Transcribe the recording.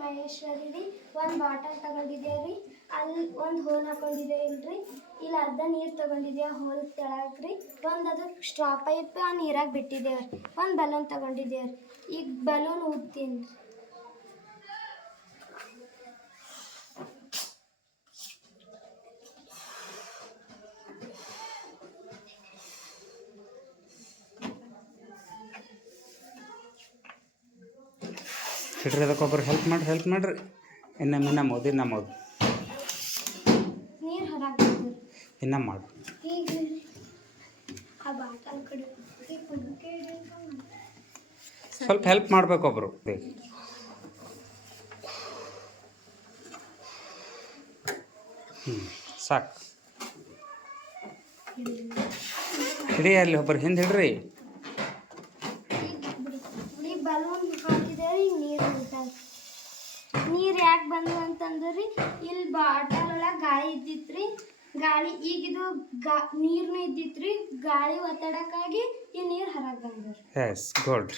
ಮಹೇಶ್ವರಿ ರೀ ಒಂದು ಬಾಟಲ್ ತಗೊಂಡಿದ್ದೇವೆ ರೀ? ಅಲ್ಲಿ ಒಂದು ಹೋಲ್ ಹಾಕೊಂಡಿದ್ದೇವೆ ಇಲ್ಲಿ ಅರ್ಧ ನೀರು ತಗೊಂಡಿದ್ದೇವೆ ಹೋಲ್ ಕೆಳಗೆ ರೀ? ಒಂದು ಅದು ಸ್ಟ್ರಾ ಪೈಪ್ ಆ ನೀರಾಗ ಬಿಟ್ಟಿದ್ದೇವೆ ರೀ ಒಂದು ಬಲೂನ್ ತಗೊಂಡಿದ್ದೇವೆ ರೀ ಈಗ ಬಲೂನ್ ಊದ್ತೀನಿ. ರೀ ಹಿಡ್ರಿ ಅದಕ್ಕೆ ಒಬ್ರು. ಹೆಲ್ಪ್ ಮಾಡ್ರಿ ಹೆಲ್ಪ್ ಮಾಡ್ರಿ. ಇನ್ನೊಮ್ಮೆ ಇನ್ನೊಮ್ಮೆ ಮೋದಿ ಇನ್ನೊಮ್ಮೆ ಓದು ಇನ್ನೊಮ್ಮೆ ಮಾಡು. ಸ್ವಲ್ಪ ಹೆಲ್ಪ್ ಮಾಡ್ಬೇಕು ಒಬ್ರು. ಹ್ಞೂ ಸಾಕು. ಹಿಡಿ ಅಲ್ಲಿ ಒಬ್ರು ಹಿಂದೆ ಹಿಡ್ರಿ ಈ ಬಲೂನ್ ಹಾಕಿದೇವ್ರಿ ಈಗ ನೀರು ಉಂಟಾಗ ನೀರು ಯಾಕೆ ಬಂದು ಅಂತಂದ್ರಿ ಇಲ್ಲಿ ಬಾಟಲ್ ಒಳಗೆ ಗಾಳಿ ಇದ್ದಿತ್ರಿ. ಗಾಳಿ ಈಗ ಇದು ಗಾ, ನೀರ್ನು ಇದ್ದಿತ್ರಿ. ಗಾಳಿ ಒತ್ತಡಕ್ಕಾಗಿ ಈ ನೀರು ಹೊರಗೆ ಬಂದ್ರಿ ಎಸ್ ಗುಡ್